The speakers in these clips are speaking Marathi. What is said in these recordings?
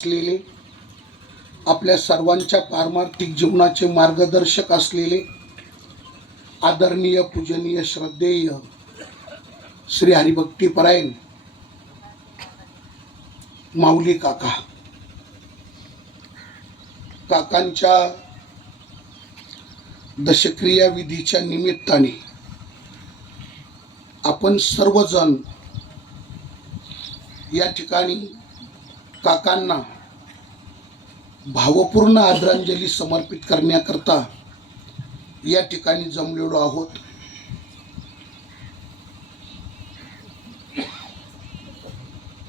असलेले आपल्या सर्वांच्या पारमार्थिक जीवनाचे मार्गदर्शक असलेले आदरणीय पूजनीय श्रद्धेय श्री हरिभक्तीपरायण माऊली काका. काकांच्या दशक्रिया विधीच्या निमित्ताने आपण सर्वजण या ठिकाणी काकांना भावपूर्ण आदरांजली समर्पित करण्याकरता या ठिकाणी जमलेलो आहोत.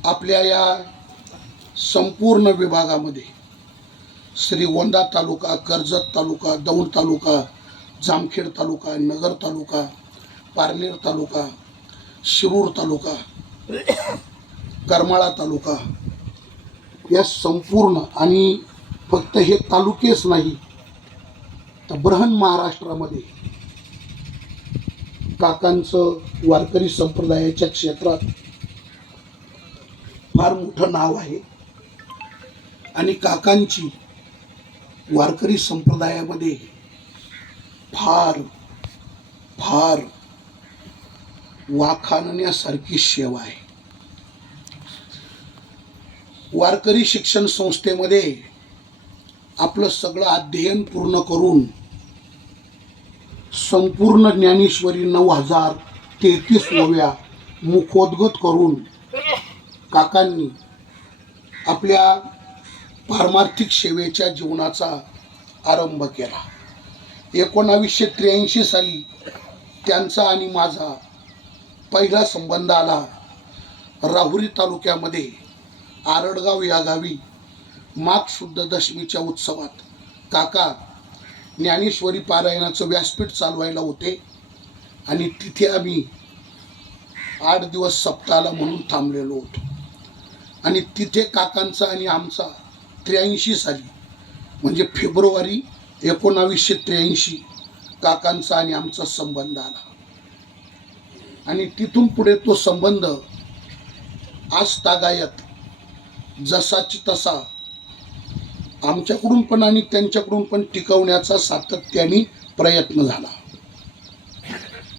आपल्या या संपूर्ण विभागामध्ये श्रीगोंदा तालुका कर्जत तालुका दौंड तालुका जामखेड तालुका नगर तालुका पारनेर तालुका शिरूर तालुका करमाळा तालुका या संपूर्ण आणि फक्त हे तालुकेच नाही तर ब्रहन महाराष्ट्रामध्ये काकांचं वारकरी संप्रदायाच्या क्षेत्रात फार मोठं नाव आहे. आणि काकांची वारकरी संप्रदायामध्ये फार फार वाखाणण्यासारखी सेवा आहे. वारकरी शिक्षण संस्थेमध्ये आपलं सगळं अध्ययन पूर्ण करून संपूर्ण ज्ञानेश्वरी नऊ हजार तेहतीस ओव्या मुखोद्गत करून काकांनी आपल्या पारमार्थिक सेवेच्या जीवनाचा आरंभ केला. एकोणावीसशे त्र्याऐंशी साली त्यांचा आणि माझा पहिला संबंध आला राहुरी तालुक्यामध्ये. आरडगाव या गावी माघशुद्ध दशमीच्या उत्सवात काका ज्ञानेश्वरी पारायणाचं व्यासपीठ चालवायला होते. आणि तिथे आम्ही आठ दिवस सप्ताहाला म्हणून थांबलेलो होतो. आणि तिथे काकांचा आणि आमचा त्र्याऐंशी साली म्हणजे फेब्रुवारी एकोणावीसशे त्र्याऐंशी काकांचा आणि आमचा संबंध आला. आणि तिथून पुढे तो संबंध आज तागायत जसाची तसा. आमच्याकडून पण आणि त्यांच्याकडून पण टिकवण्याचा सातत्याने प्रयत्न झाला.